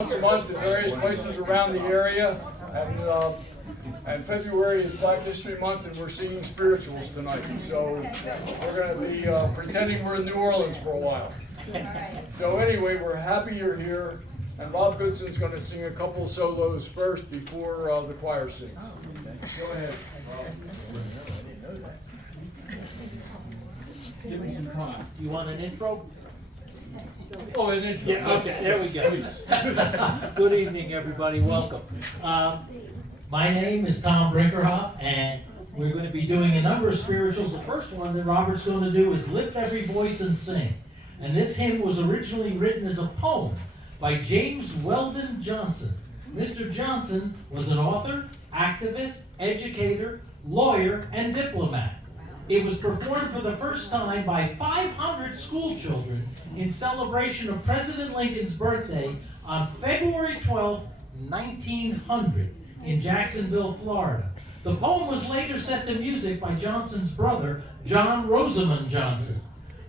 once a month in various places around the area. And February is Black History Month, and we're singing spirituals tonight. So we're going to be pretending we're in New Orleans for a while. So anyway, we're happy you're here. And Bob Goodson's going to sing a couple of solos first before the choir sings. Go ahead. Give me some time. You want an intro? Oh, an intro. Yeah, okay, there we go. Good evening, everybody. Welcome. My name is Tom Brinkerhoff, and we're going to be doing a number of spirituals. The first one that Robert's going to do is Lift Every Voice and Sing. And this hymn was originally written as a poem by James Weldon Johnson. Mr. Johnson was an author, activist, educator, lawyer, and diplomat. It was performed for the first time by 500 school children in celebration of President Lincoln's birthday on February 12, 1900 in Jacksonville, Florida. The poem was later set to music by Johnson's brother, John Rosamond Johnson.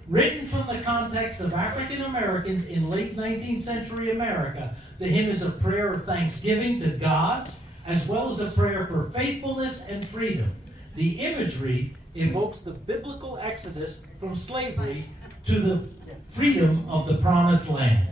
Written from the context of African Americans in late 19th century America, the hymn is a prayer of thanksgiving to God, as well as a prayer for faithfulness and freedom. The imagery evokes the biblical exodus from slavery to the freedom of the promised land.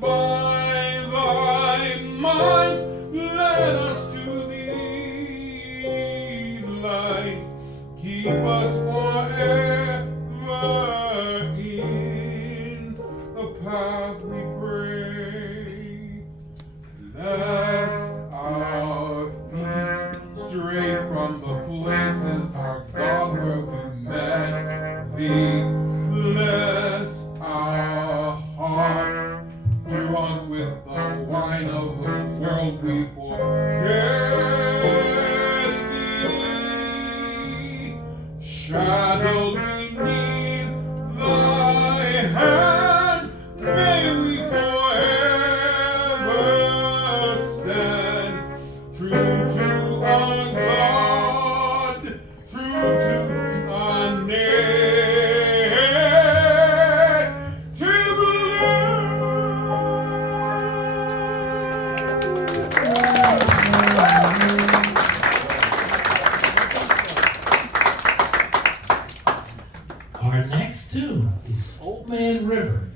By thy might led us to thee. from the places our God where we met thee. Bless our hearts, drunk with the wine of the world, we forget thee. Shadowed beneath thy hand, may we forever stand true to our God, true to our native Our next tune is Old Man River.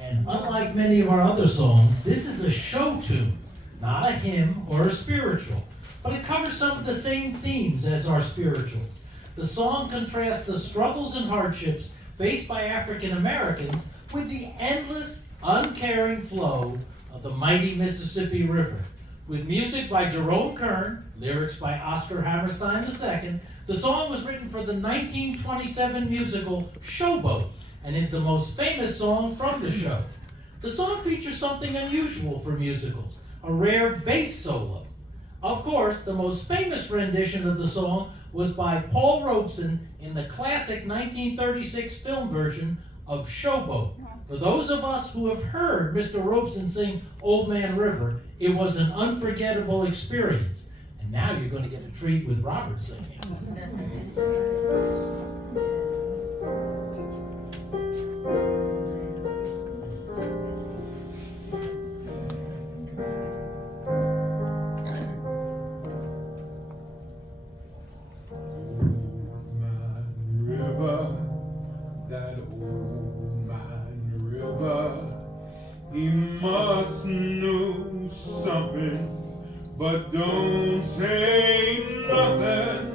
And unlike many of our other songs, this is a show tune, not a hymn or a spiritual. But it covers some of the same themes as our spirituals. The song contrasts the struggles and hardships faced by African Americans with the endless, uncaring flow of the mighty Mississippi River. With music by Jerome Kern, lyrics by Oscar Hammerstein II, the song was written for the 1927 musical Showboat and is the most famous song from the show. The song features something unusual for musicals, a rare bass solo. Of course, the most famous rendition of the song was by Paul Robeson in the classic 1936 film version of Showboat. For those of us who have heard Mr. Robeson sing Old Man River, it was an unforgettable experience. And now you're going to get a treat with Robert singing. He must know something, but don't say nothing.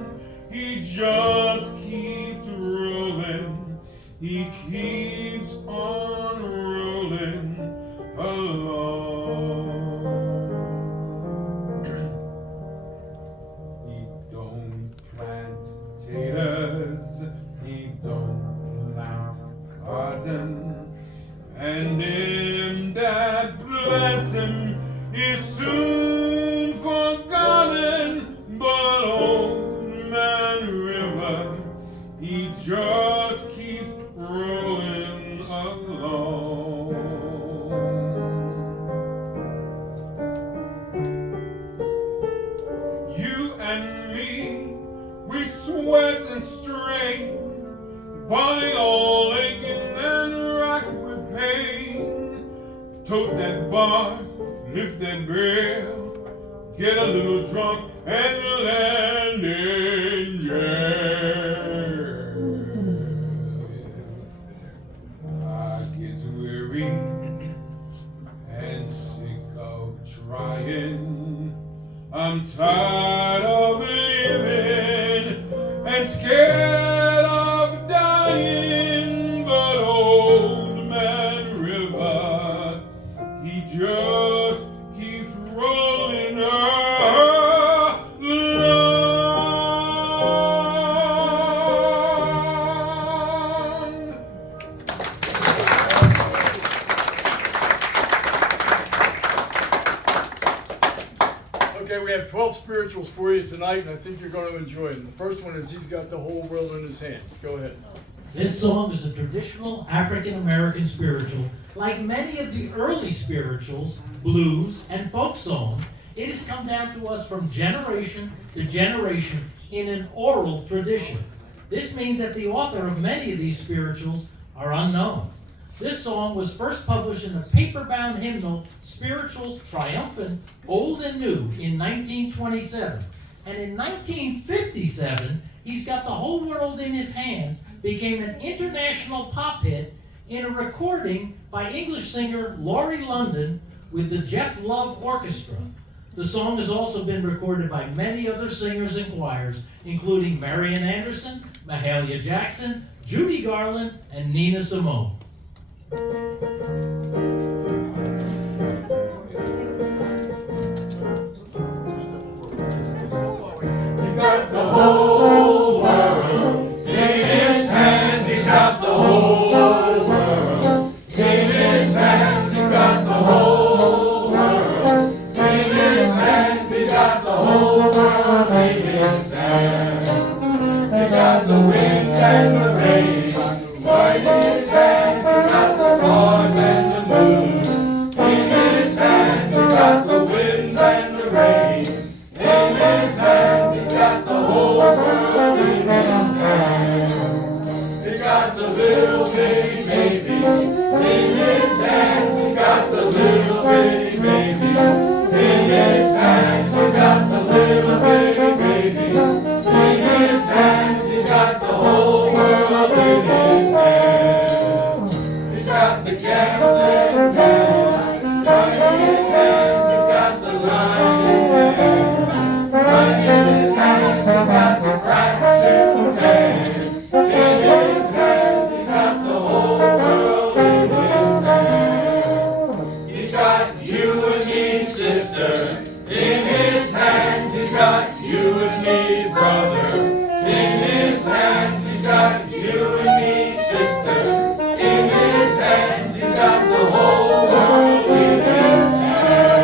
He just keeps rolling. He keeps on rolling along. He don't plant potatoes. He don't plant cotton. And him that plants him is soon forgotten. But Old Man River, he just keeps rolling along. You and me, we sweat and strain, body all aching and racked with pain. Tote that barge, lift that bale, get a little drunk and land in jail. I get weary and sick of trying. I'm tired of living and scared of dying. But Old Man River, he just keeps rolling along. Okay, we have 12 spirituals for you tonight, and I think you're going to enjoy them. The first one is He's Got the Whole World in His Hand. Go ahead. This song is a traditional African-American spiritual. Like many of the early spirituals, blues, and folk songs, it has come down to us from generation to generation in an oral tradition. This means that the author of many of these spirituals are unknown. This song was first published in the paper-bound hymnal Spirituals Triumphant, Old and New in 1927. And in 1957, He's Got the Whole World in His Hands became an international pop hit in a recording by English singer Laurie London with the Jeff Love Orchestra. The song has also been recorded by many other singers and choirs, including Marian Anderson, Mahalia Jackson, Judy Garland, and Nina Simone. He's got the whole in his hand. He's got the wind and the rain right in his hands. He's got the stars and the moon in his hands. He's got the wind and the rain in his hands. He's got the whole world in his hands. He's got the little bitty baby in his hands. He's got the little bitty baby in his hands. He's got the little bitty baby in his hands. He's got the whole world in his hands. He's got the gambling man right in his hands. He's got the lion man right in his hands. He's got the crack shoe man in his hands. He's got the whole world in his hands. He's got you and me, sister, in his hands. He's got you and me, brother, in his hands. He's got you and me, sister, in his hands. He's got the whole world in his hands.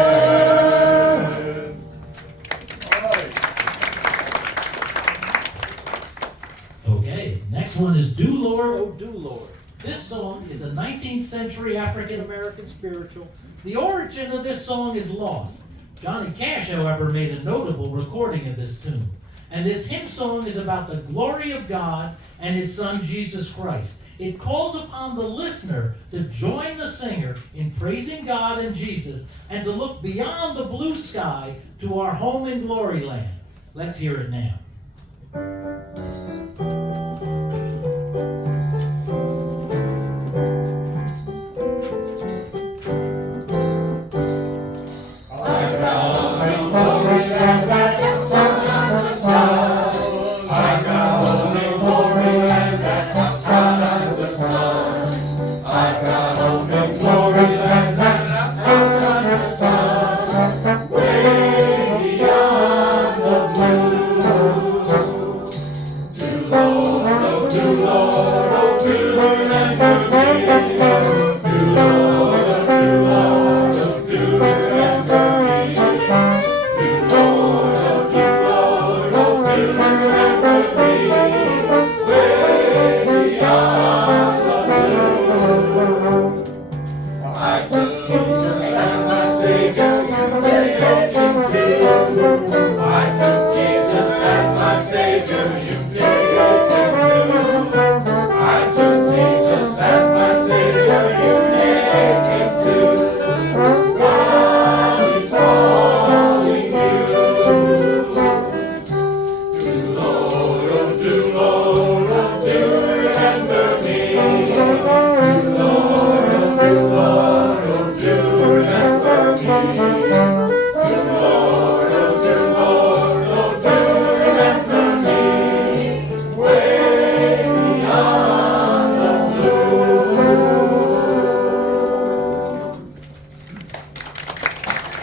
All right. Okay, next one is Do Lord, Oh Do Lord. This song is a 19th century African American spiritual. The origin of this song is lost. Johnny Cash, however, made a notable recording of this tune. And this hymn song is about the glory of God and his son Jesus Christ. It calls upon the listener to join the singer in praising God and Jesus and to look beyond the blue sky to our home in glory land. Let's hear it now.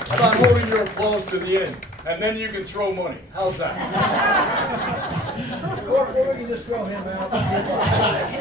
How about holding your applause to the end? And then you can throw money. How's that? Or we can just throw him out.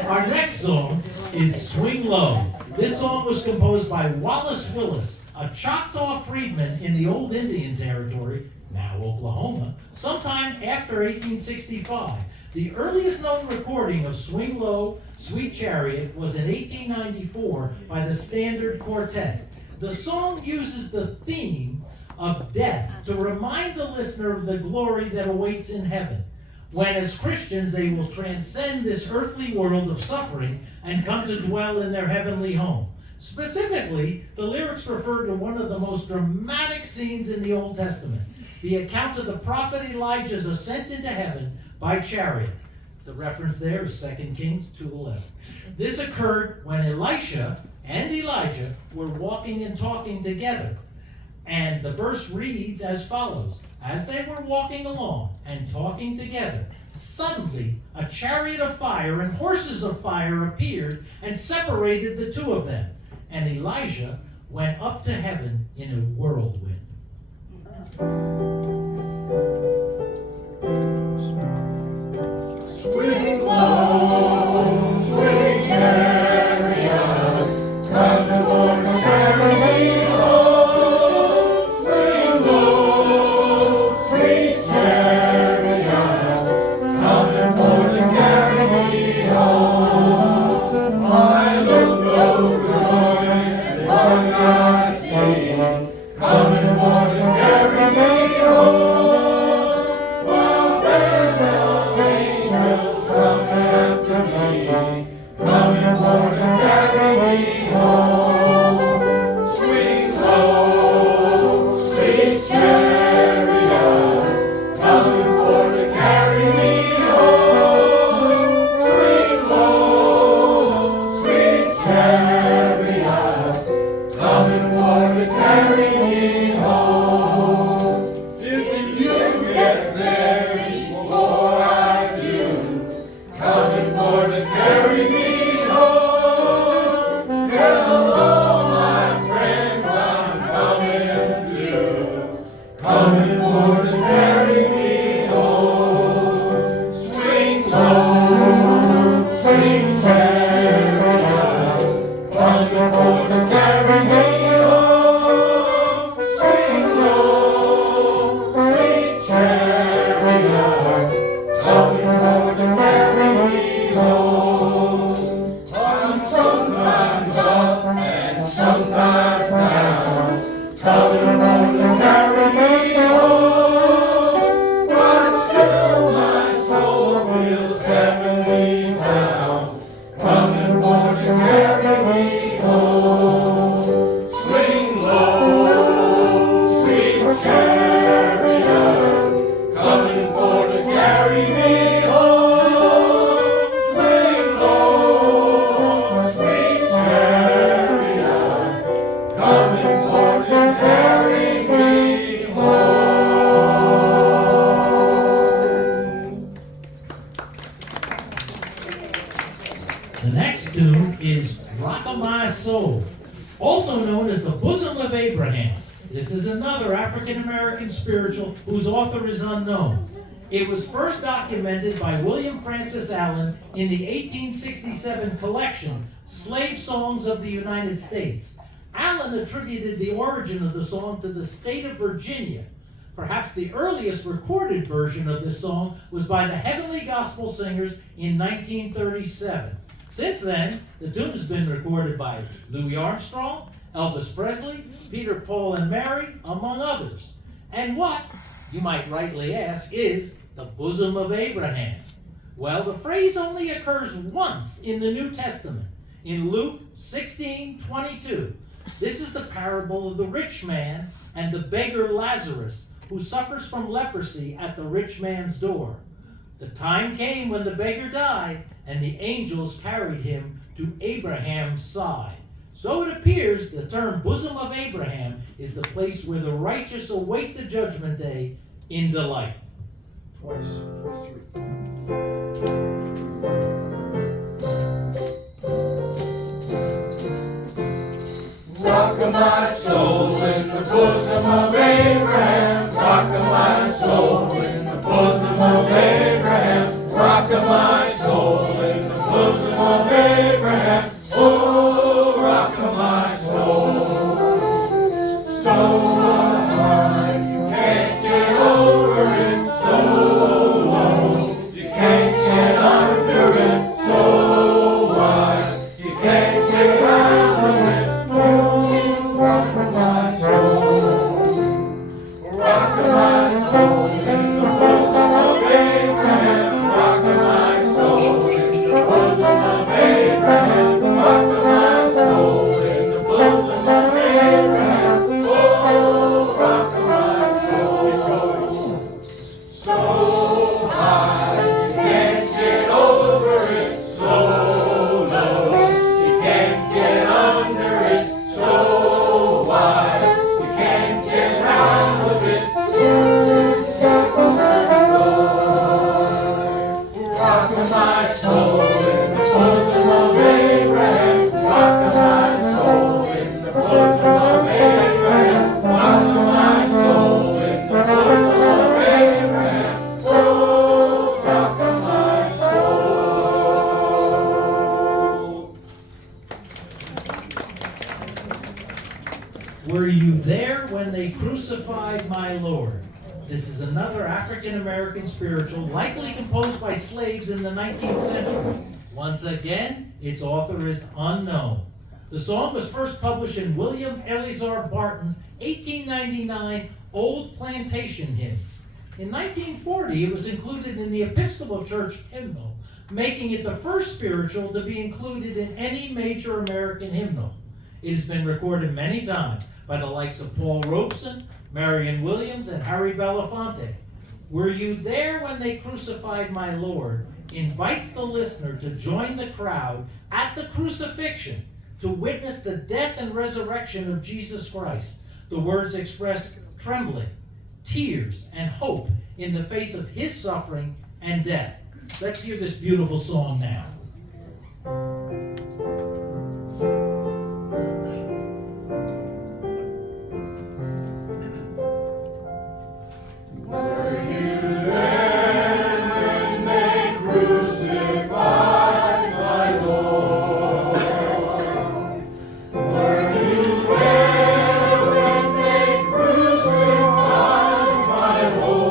Our next song is Swing Low. This song was composed by Wallace Willis, a Choctaw freedman in the old Indian Territory, now Oklahoma, sometime after 1865. The earliest known recording of Swing Low, Sweet Chariot was in 1894 by the Standard Quartet. The song uses the theme of death to remind the listener of the glory that awaits in heaven, when as Christians they will transcend this earthly world of suffering and come to dwell in their heavenly home. Specifically, the lyrics refer to one of the most dramatic scenes in the Old Testament, the account of the prophet Elijah's ascent into heaven by chariot. The reference there is 2 Kings 2:11. This occurred when Elisha and Elijah were walking and talking together. And the verse reads as follows: as they were walking along and talking together, suddenly a chariot of fire and horses of fire appeared and separated the two of them. And Elijah went up to heaven in a whirlwind. Swing low, swing chariot, come the Lord to carry me home. Swing low, sweet chariot. coming for to carry me home. I'm sometimes up and sometimes down, coming for to carry me home. But still my soul feels heavenly bound, coming for to carry me home. Swing low, sweet chariot, coming for to carry me home. Swing low, sweet chariot, coming for to carry me home. The next tune is Rock of My Soul, also known as the Bosom of Abraham. This is another African-American spiritual whose author is unknown. It was first documented by William Francis Allen in the 1867 collection, Slave Songs of the United States. Allen attributed the origin of the song to the state of Virginia. Perhaps the earliest recorded version of this song was by the Heavenly Gospel Singers in 1937. Since then, the tune has been recorded by Louis Armstrong, Elvis Presley, Peter, Paul, and Mary, among others. And what, you might rightly ask, is the bosom of Abraham? Well, the phrase only occurs once in the New Testament, in Luke 16:22. This is the parable of the rich man and the beggar Lazarus, who suffers from leprosy at the rich man's door. The time came when the beggar died, and the angels carried him to Abraham's side. So it appears the term bosom of Abraham is the place where the righteous await the judgment day in delight. Twice, three. Rock of my soul in the bosom of Abraham. Rock of my soul in the bosom of Abraham. Rock of my soul in the bosom of Abraham. Oh, rock of my soul. So high, you can't get over it. So low, you can't get under it. So wide, you can't get around it. Rock of my soul, rock of my soul in the bosom of Abraham. Rock of my soul in the bosom of Abraham. Rock of my soul in the bosom of Abraham. Oh, rock of my soul, so high you can't get over it. So low you can't get under it. So wide, you can't get out of it. Rock of my soul in the bosom of Abraham. Rock of my soul in the bosom of Abraham. Rock of my soul in the bosom of Abraham. Oh, rock of my soul. Were you there when they crucified my Lord? This is another African-American spiritual, likely composed by slaves in the 19th century. Once again, its author is unknown. The song was first published in William Eleazar Barton's 1899 Old Plantation Hymn. In 1940, it was included in the Episcopal Church hymnal, making it the first spiritual to be included in any major American hymnal. It has been recorded many times by the likes of Paul Robeson, Marion Williams, and Harry Belafonte. Were you there when they crucified my Lord? Invites the listener to join the crowd at the crucifixion to witness the death and resurrection of Jesus Christ. The words express trembling, tears, and hope in the face of his suffering and death. Let's hear this beautiful song now. Were you there when they crucified my Lord? Were you there when they crucified my Lord?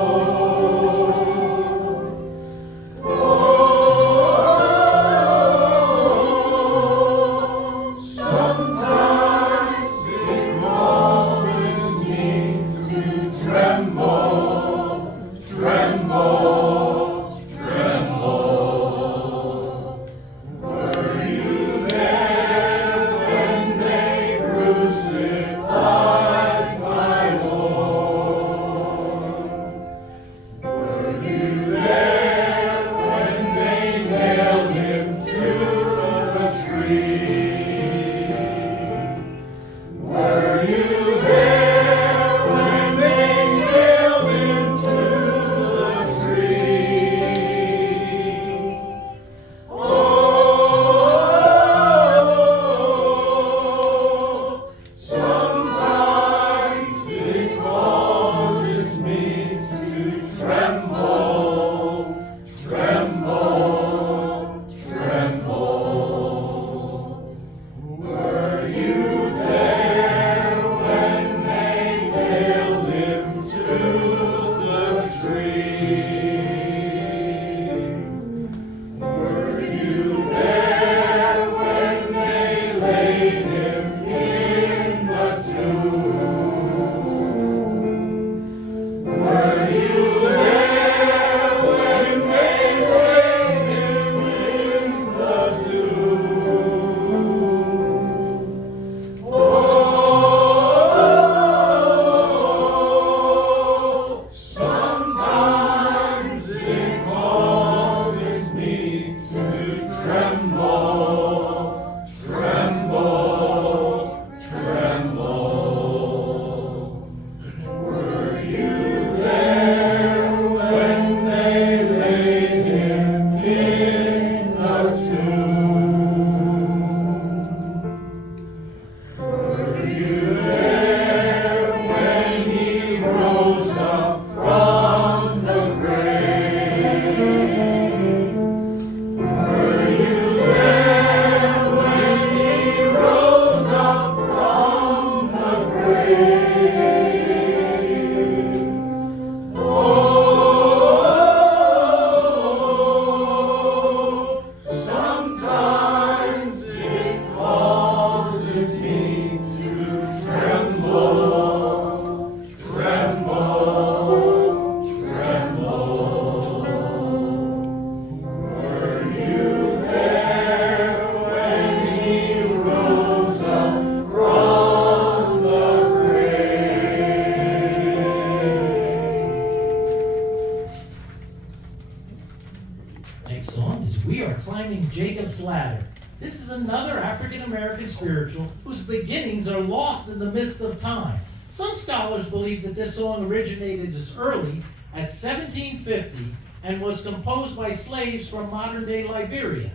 Next song is We Are Climbing Jacob's Ladder. This is another African American spiritual whose beginnings are lost in the mist of time. Some scholars believe that this song originated as early as 1750 and was composed by slaves from modern-day Liberia.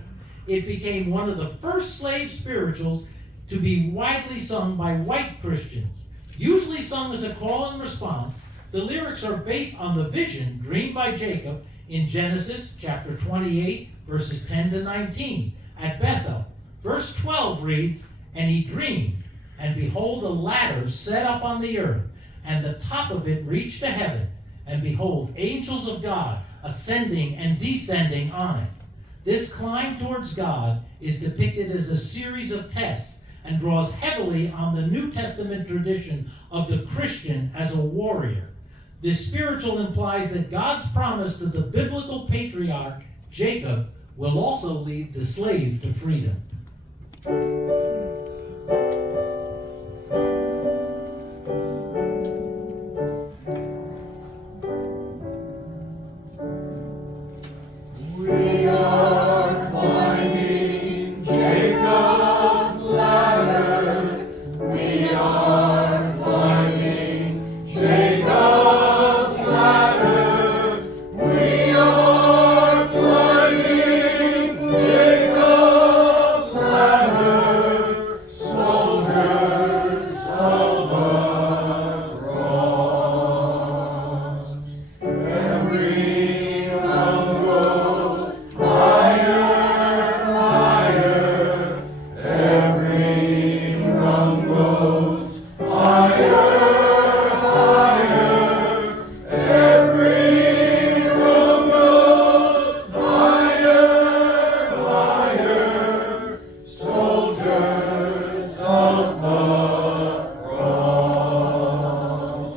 It became one of the first slave spirituals to be widely sung by white Christians. Usually sung as a call and response, the lyrics are based on the vision dreamed by Jacob in Genesis chapter 28, verses 10 to 19 at Bethel. Verse 12 reads, "And he dreamed, and behold, a ladder set up on the earth, and the top of it reached to heaven, and behold, angels of God ascending and descending on it." This climb towards God is depicted as a series of tests and draws heavily on the New Testament tradition of the Christian as a warrior. This spiritual implies that God's promise to the biblical patriarch Jacob will also lead the slave to freedom. We are climbing Jacob's ladder. We are climbing Jacob's ladder. We are climbing Jacob's ladder. Soldiers of the cross. Every rung goes higher, higher. Every rung goes higher, higher. Every rung goes higher, higher. Soldiers of the cross.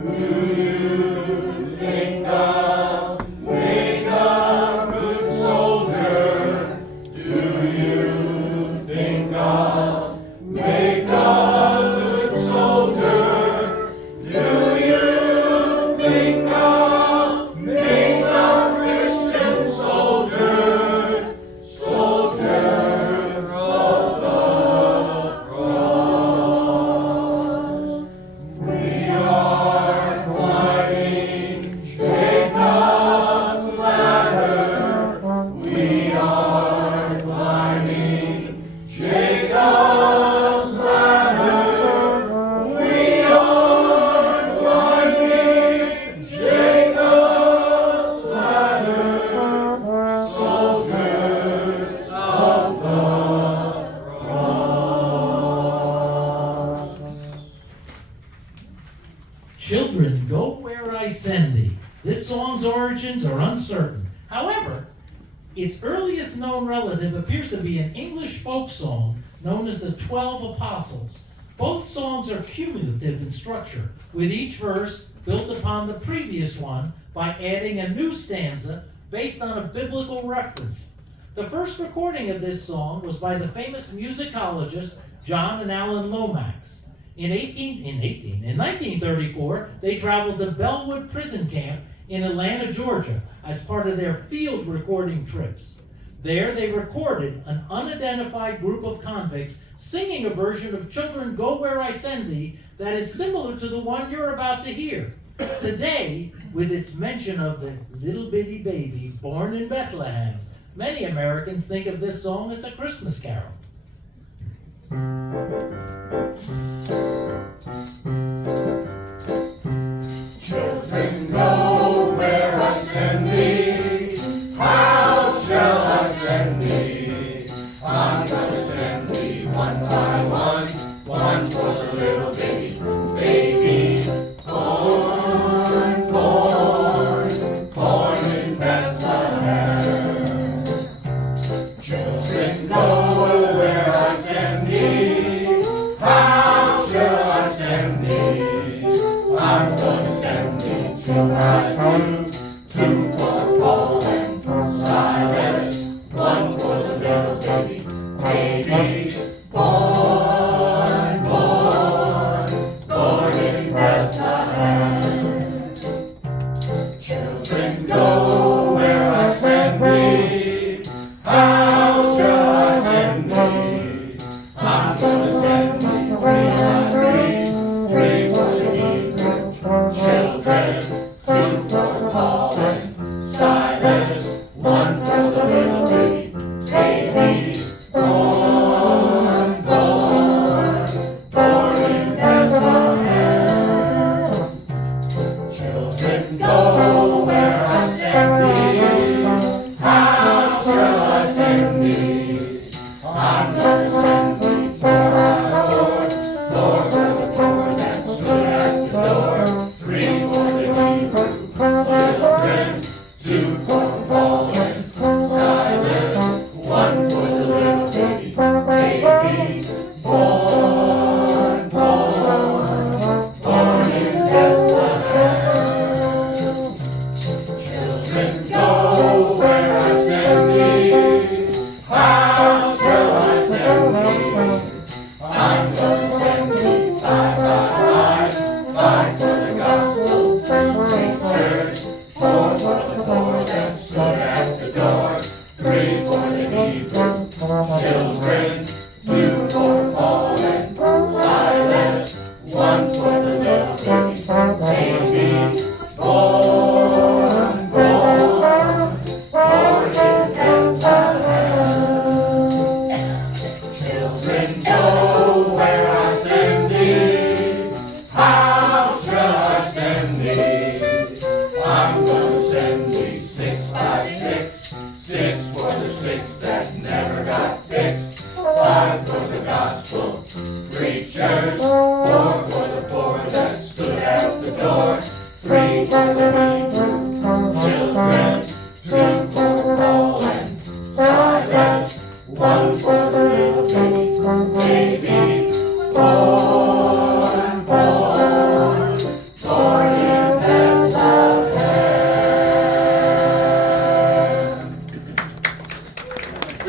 Do you think I'll make a good soldier? Do you think I'll make a good soldier? Do you think I'll make a Christian soldier? Soldiers of the cross. We are climbing Jacob's ladder. We are climbing Jacob's ladder. We are climbing Jacob's ladder. Soldiers of the cross. Children, go where I send thee. This song's origins are uncertain. However, its earliest known relative appears to be an English folk song known as the 12 Apostles. Both songs are cumulative in structure, with each verse built upon the previous one by adding a new stanza based on a biblical reference. The first recording of this song was by the famous musicologist John and Alan Lomax. In 1934, they traveled to Bellwood Prison Camp in Atlanta, Georgia, as part of their field recording trips. There, they recorded an unidentified group of convicts singing a version of Children, Go Where I Send Thee that is similar to the one you're about to hear. Today, with its mention of the little bitty baby born in Bethlehem, many Americans think of this song as a Christmas carol. Children, go where I send thee. How shall I send thee? I'm gonna send thee one by one for the little baby, born in Bethlehem. Children, go where I send thee. How shall I send thee? I'm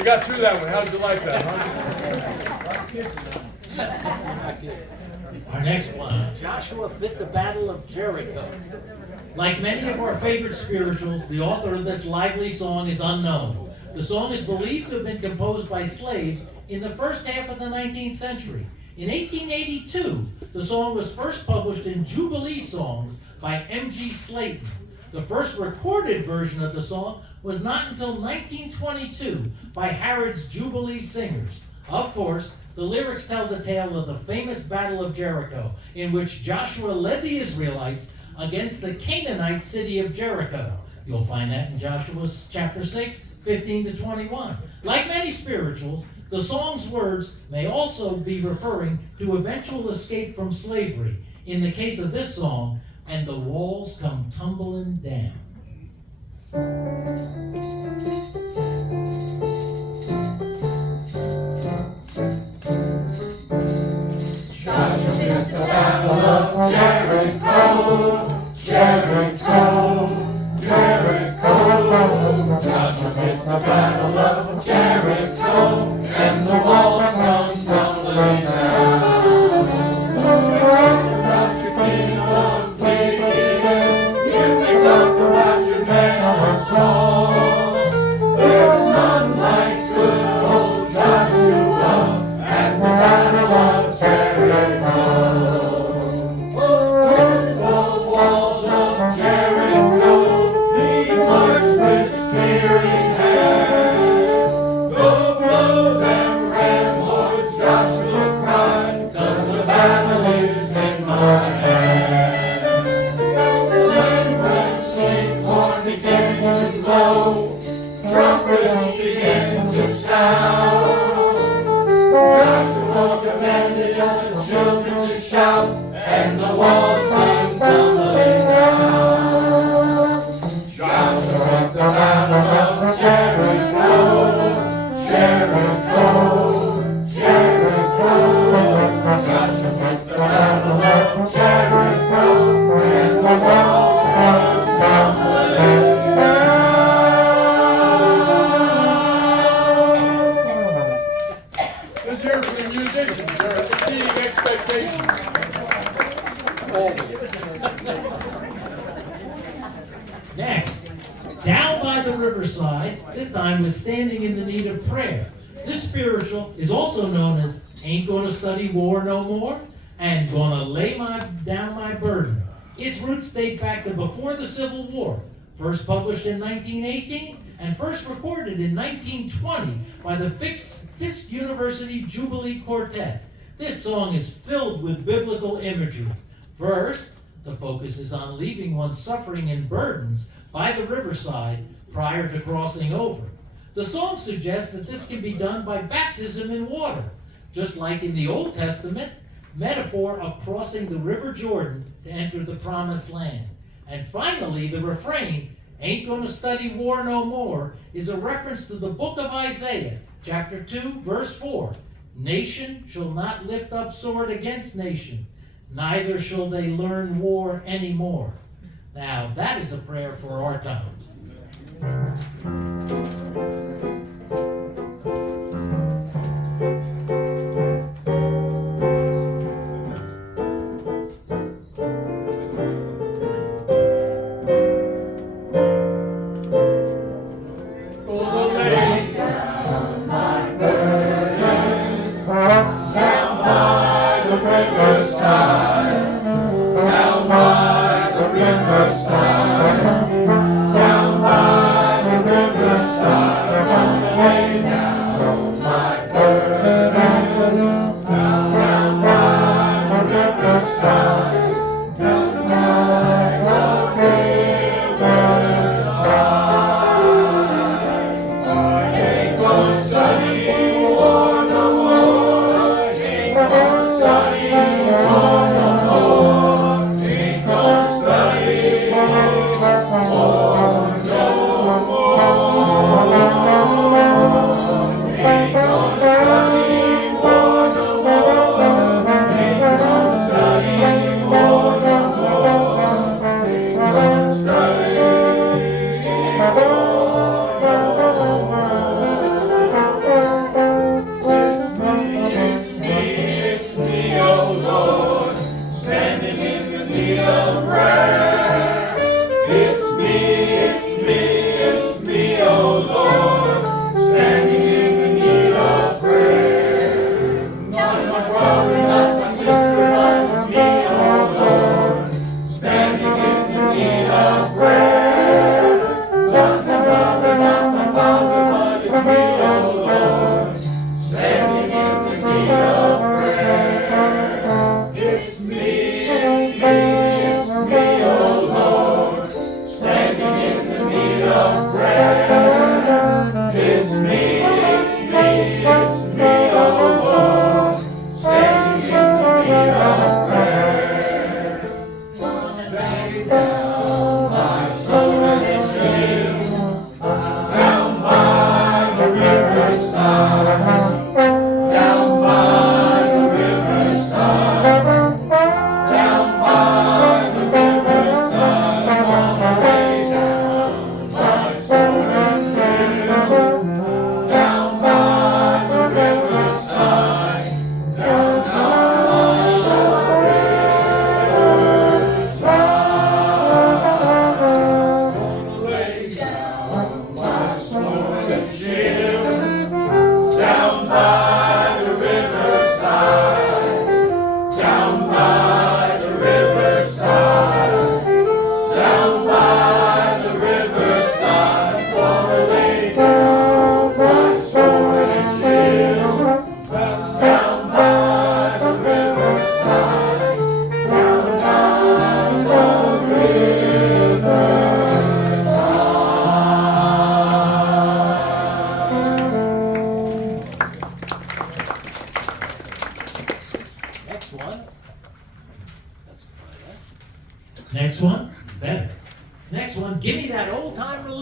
We got through that one. How did you like that, huh? Our next one, Joshua fit the Battle of Jericho. Like many of our favorite spirituals, the author of this lively song is unknown. The song is believed to have been composed by slaves in the first half of the 19th century. In 1882, the song was first published in Jubilee Songs by M.G. Slayton. The first recorded version of the song was not until 1922 by Harrod's Jubilee Singers. Of course, the lyrics tell the tale of the famous Battle of Jericho, in which Joshua led the Israelites against the Canaanite city of Jericho. You'll find that in Joshua chapter 6, 15 to 21. Like many spirituals, the song's words may also be referring to eventual escape from slavery. In the case of this song, and the walls come tumbling down. Joshua fit the battle of Jericho, Jericho, Jericho. Joshua fit the battle of Jericho, and the walls come tumbling down. About your king of David, here they talk about your man of song. There's none like good old Joshua at the battle of Jericho. Through the walls of Jericho, he marched with spear in hand. Go blow them ram horns, Joshua cried, 'cause the battle is in my hand. Then when sleep horn began to blow, trumpets began to sound. Joshua commanded the children to shout, and the walls came tumbling down. Joshua at the battle of Jericho, Jericho, Jericho. Joshua at the battle of Jericho, and the walls came tumbling down. Let's hear it from the musicians. They're exceeding expectations. Next, down by the riverside, this time with standing in the need of prayer. This spiritual is also known as Ain't Gonna Study War No More and Gonna Lay Down My Burden. Its roots date back to before the Civil War, first published in 1918 and first recorded in 1920 by the Fisk University Jubilee Quartet. This song is filled with biblical imagery. First, the focus is on leaving one's suffering and burdens by the riverside prior to crossing over. The song suggests that this can be done by baptism in water, just like in the Old Testament metaphor of crossing the River Jordan to enter the Promised Land. And finally, the refrain, Ain't Gonna Study War No More, is a reference to the book of Isaiah, chapter 2, verse 4. Nation shall not lift up sword against nation, neither shall they learn war anymore. Now, that is a prayer for our times. Down by the riverside, down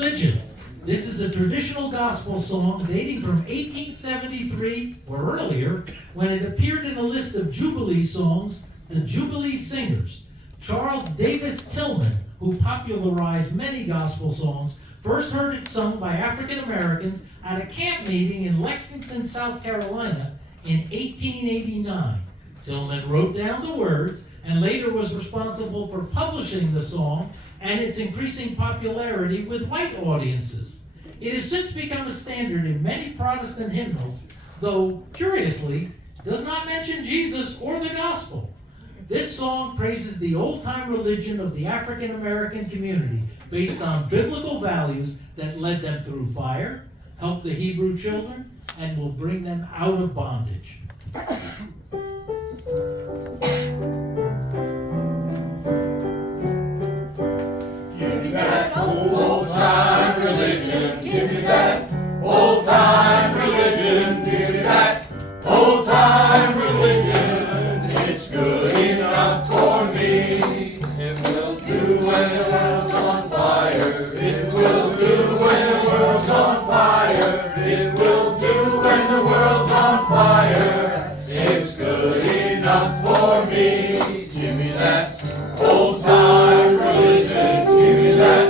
Religion. This is a traditional gospel song dating from 1873 or earlier, when it appeared in a list of Jubilee songs, the Jubilee Singers. Charles Davis Tillman, who popularized many gospel songs, first heard it sung by African Americans at a camp meeting in Lexington, South Carolina in 1889. Tillman wrote down the words and later was responsible for publishing the song and its increasing popularity with white audiences. It has since become a standard in many Protestant hymnals, though, curiously, does not mention Jesus or the gospel. This song praises the old-time religion of the African American community based on biblical values that led them through fire, helped the Hebrew children, and will bring them out of bondage. Give me that old-time religion. Give me that old-time religion. Give me that old-time religion. It's good enough for me. It will do when the world's on fire. It will do when the world's on fire. It will do when the world's on fire. It's good enough for me. Give me that old-time religion. Give me that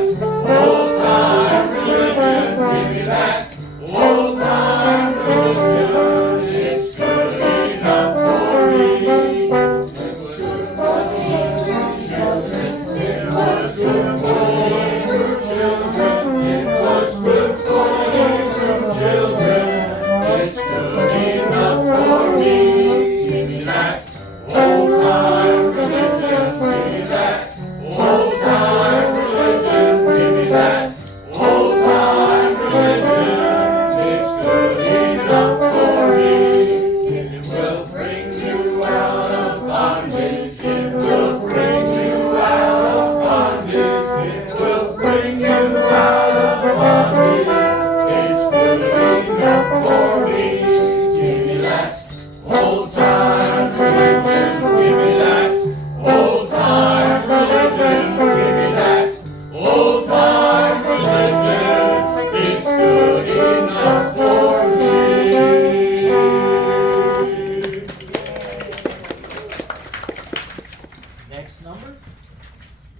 old-time religion. Give me that old-time religion. It's good enough for me. It was good for the Hebrew children. It was good for the Hebrew children. It's good enough for me. Give me that old-time religion. Give me that old-time religion. Give me that old-time religion. It's good enough for me. It will bring you out of bondage. It will bring you out of bondage. It will bring you out of bondage. It's good enough for me. Give me that old-time religion. Give me that old-time religion. Give me that old-time religion. It's good enough for me.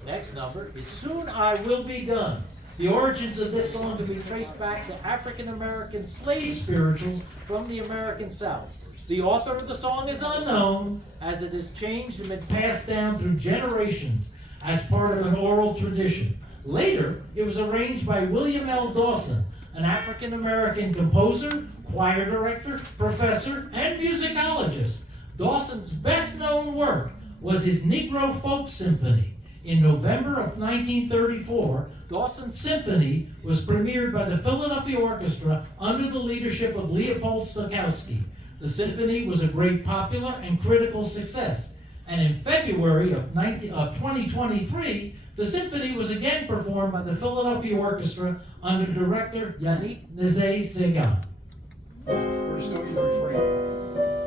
Next number is Soon I Will Be Done. The origins of this song can be traced back to African American slave spirituals from the American South. The author of the song is unknown, as it has changed and been passed down through generations as part of an oral tradition. Later, it was arranged by William L. Dawson, an African American composer, choir director, professor, and musicologist. Dawson's best-known work was his Negro Folk Symphony. In November of 1934, Dawson's Symphony was premiered by the Philadelphia Orchestra under the leadership of Leopold Stokowski. The symphony was a great popular and critical success, and in February of 2023, the symphony was again performed by the Philadelphia Orchestra under director Yannick Nézet-Séguin. We're just doing the refrain.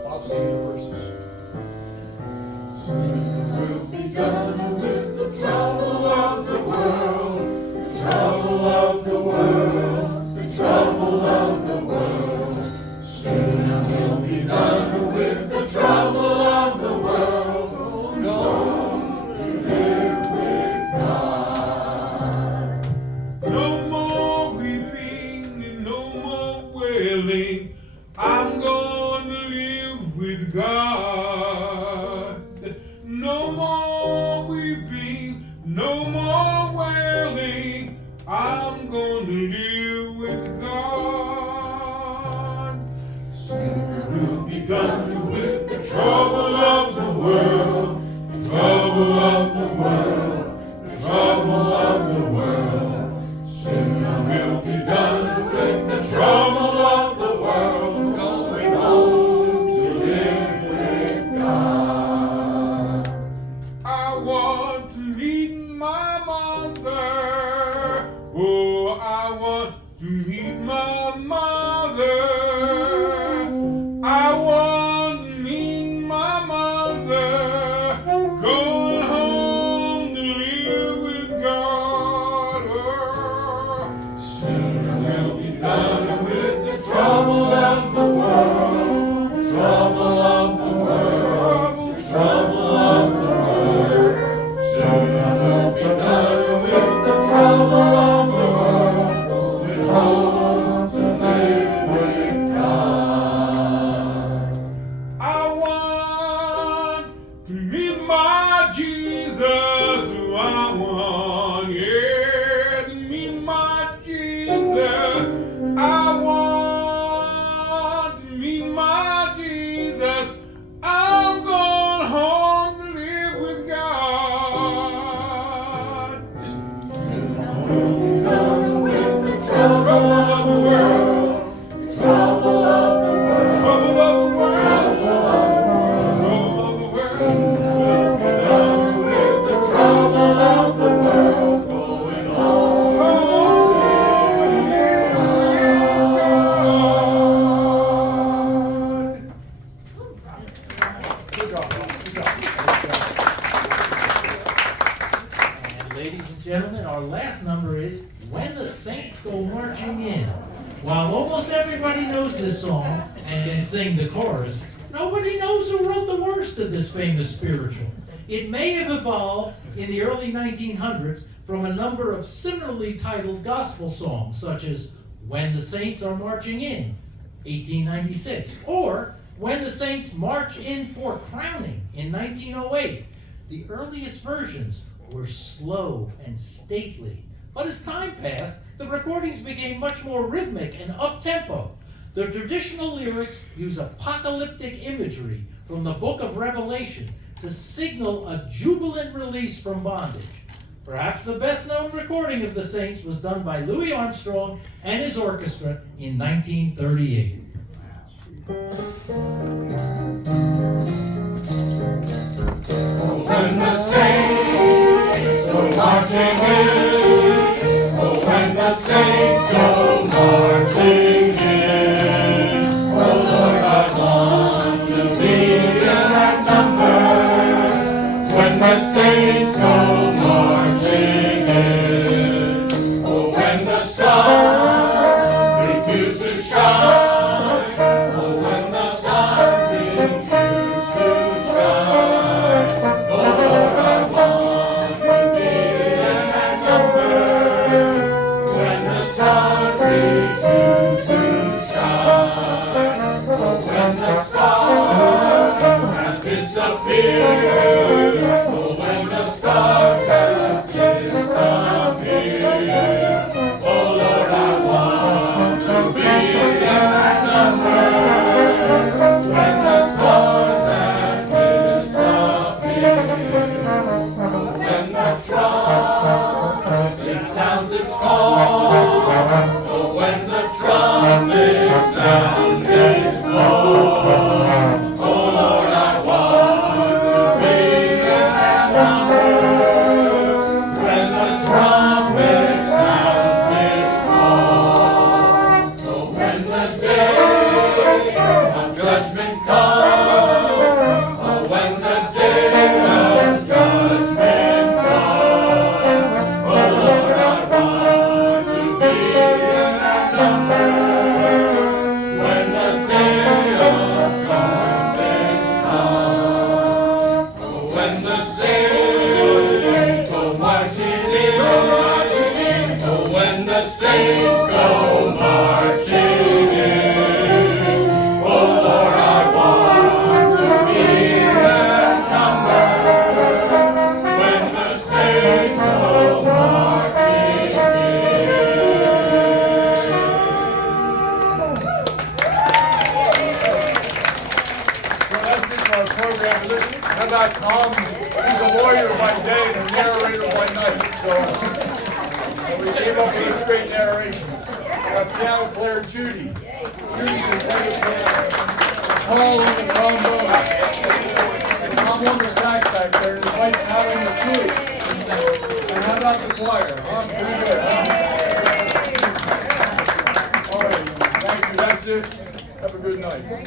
Bob singing the verses. We'll be done with the trouble of the world, the trouble of the world, the trouble of the world. Soon we'll be done with the trouble of the world. Oh, no, to live with God. No more weeping and no more wailing. I'm going to live with God. No more weeping, no more wailing. I'm going to live with God. Soon we'll be done with the trouble of the world, the trouble of the world, the trouble of the world. Soon we'll be done with the trouble of the world, going home to live with God. I want to meet my mother. Oh, I want to meet my mother. I want to meet my mother. Going home to live with God. Soon we'll be done with the trouble of the world. Trouble of the world. Trouble of the world. Soon we'll be done with the trouble of the world. Going home to live with God. I want to meet my Jesus. I want, yeah, to meet my Jesus. I want to meet my Jesus. I'm going home to live with God. We'll be done with the trouble Trouble of of the world. trouble of the world. Trouble of the world. Trouble of the world. We'll be done with the trouble of the world. Going home. Good job, Rob. Good job. And ladies and gentlemen, our last number is When the Saints Go Marching In. While almost everybody knows this song and can sing the chorus, nobody knows who wrote the words to this famous spiritual. It may have evolved in the early 1900s from a number of similarly titled gospel songs, such as When the Saints Are Marching In, 1896, or When the Saints March In for Crowning in 1908. The earliest versions were slow and stately, but as time passed, the recordings became much more rhythmic and up-tempo. The traditional lyrics use apocalyptic imagery from the book of Revelation to signal a jubilant release from bondage. Perhaps the best-known recording of the Saints was done by Louis Armstrong and his orchestra in 1938. When the saints go marching in, oh, when the saints go marching in, oh Lord, I want to be in that number. When the saints go marching in, oh, when the sun refuses to shine, oh, when the sun refuses to shine, oh Lord, I want to be in that number. When the sun refuses to shine, oh, when the stars have disappeared, oh, when the stars have disappeared, oh Lord, I want to be in that number. When the stars have disappeared, when the trumpet sounds its call, oh, when the trumpet sounds its call, oh Lord, I want to be in that number. When the trumpet sounds its call, oh, when the day of judgment comes, oh, when the day of judgment comes, oh Lord, I want to be in that number. When the day of judgment comes, oh, when the saints go marching in, oh, when the saints go marching in, oh Lord, I want to be in that number. When the saints go marching Well, that's it for our program. Listen, how about Tom? He's a lawyer by day and a narrator by night. So we came up with this great narrations. Our piano player Judy. Judy is ready to play Paul on the trombone. And Tom on the sax back there. And his wife Al on the flute. And how about the choir? Huh? Pretty good, huh? All right. Thank you. That's it. Have a good night.